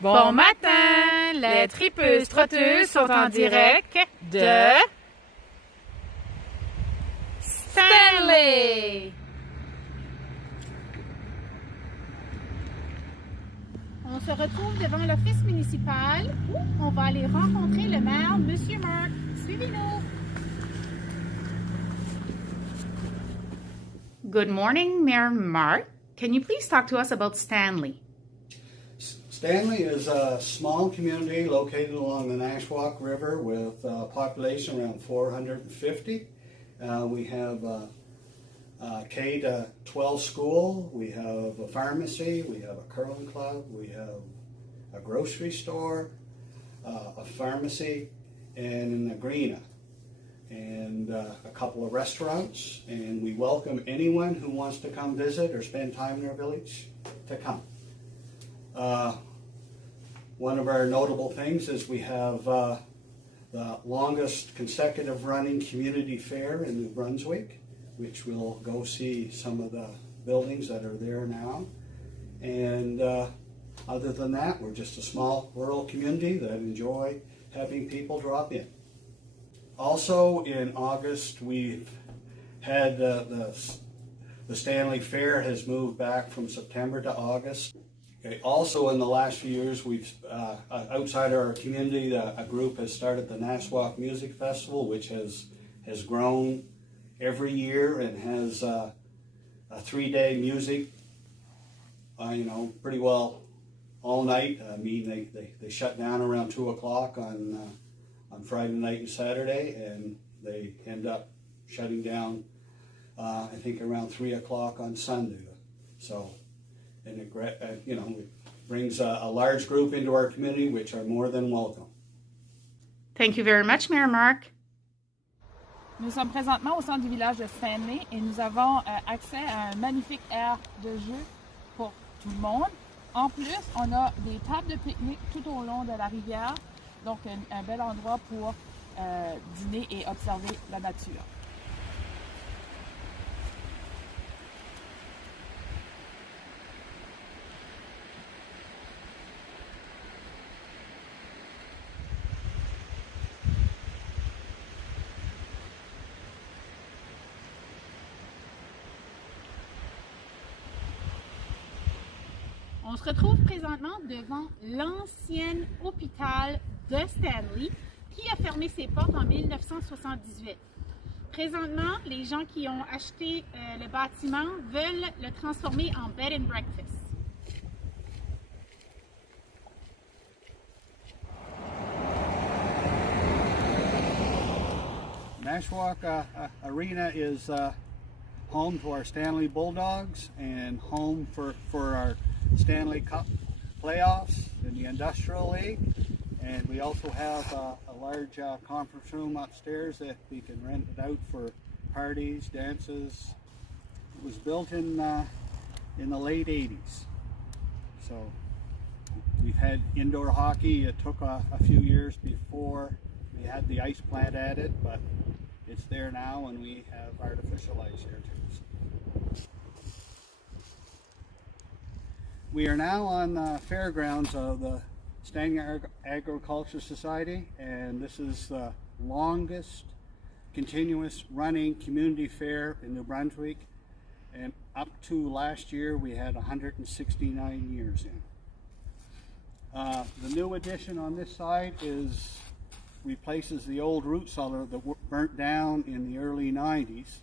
Bon matin! Les tripeuses trotteuses sont en direct de Stanley! On se retrouve devant l'office municipal où on va aller rencontrer le maire, Monsieur Mark. Suivez-nous! Good morning, Mayor Mark. Can you please talk to us about Stanley? Stanley is a small community located along the Nashwalka River with a population around 450. We have a K-12 school, we have a pharmacy, we have a curling club, we have a grocery store, a pharmacy, and an arena, and a couple of restaurants, and we welcome anyone who wants to come visit or spend time in our village to come. One of our notable things is we have the longest consecutive running community fair in New Brunswick, which we'll go see some of the buildings that are there now. And other than that, we're just a small rural community that enjoy having people drop in. Also in August, we've had the Stanley Fair has moved back from September to August. Okay. Also in the last few years, we've outside our community, a group has started the Nashwalka Music Festival, which has grown every year and has a 3-day music, pretty well all night. I mean, they shut down around 2 o'clock on Friday night and Saturday, and they end up shutting down, I think, around 3 o'clock on Sunday. So, and it brings a large group into our community, which are more than welcome. Thank you very much, Mayor Mark. Nous sommes présentement au centre du village de Stanley et nous avons accès à un magnifique aire de jeu pour tout le monde. En plus, on a des tables de pique-nique tout au long de la rivière, donc un bel endroit pour dîner et observer la nature. On se retrouve présentement devant l'ancien hôpital de Stanley qui a fermé ses portes en 1978. Présentement, les gens qui ont acheté le bâtiment veulent le transformer en bed and breakfast. Nashwalka Arena is home to our Stanley Bulldogs and home for our Stanley Cup playoffs in the Industrial League, and we also have a large conference room upstairs that we can rent it out for parties, dances. It was built in the late 80s, so we've had indoor hockey. It took a few years before we had the ice plant added, but it's there now, and we have artificial ice here too. We are now on the Fairgrounds of the Stanley Agriculture Society, and this is the longest continuous running community fair in New Brunswick, and up to last year we had 169 years in. The new addition on this side replaces the old root cellar that burnt down in the early 90s,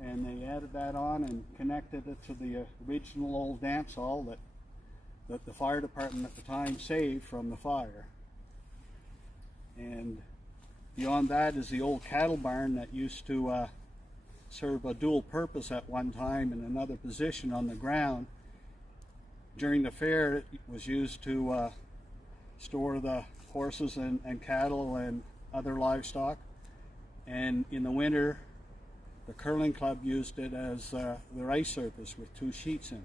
and they added that on and connected it to the original old dance hall that the fire department at the time saved from the fire. And beyond that is the old cattle barn that used to serve a dual purpose at one time in another position on the ground. During the fair, it was used to store the horses and cattle and other livestock, and in the winter the curling club used it as their ice surface with 2 sheets in.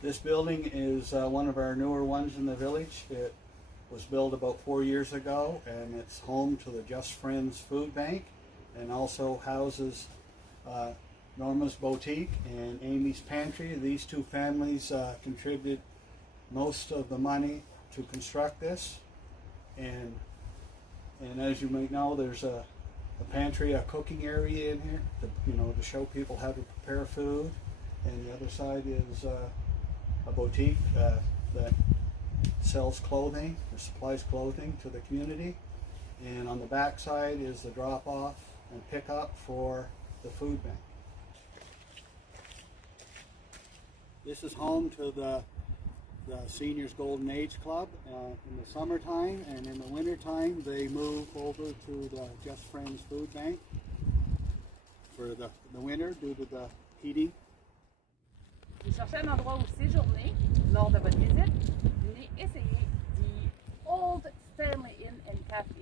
This building is one of our newer ones in the village. It was built about 4 years ago, and it's home to the Just Friends Food Bank, and also houses Norma's Boutique and Amy's Pantry. These two families contribute most of the money to construct this, and as you may know, there's a pantry, a cooking area in here to show people how to prepare food, and the other side is a boutique that sells clothing or supplies clothing to the community, and on the back side is the drop-off and pick-up for the food bank. This is home to the Seniors Golden Age Club in the summertime, and in the wintertime they move over to the Just Friends Food Bank for the winter due to the heating. Vous cherchez un endroit où séjourner lors de votre visite, venez essayer the Old Stanley Inn and Cafe.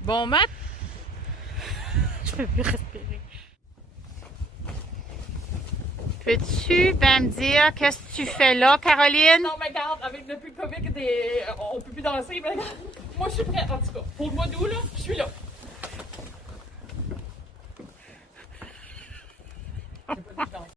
Bon, Matt? Je peux plus respirer. Peux-tu me dire qu'est-ce que tu fais là, Caroline? Non, mais regarde, avec depuis le COVID, on peut plus danser, mais regarde, moi je suis prête en tout cas. Pour le mois d'août, là, je suis là.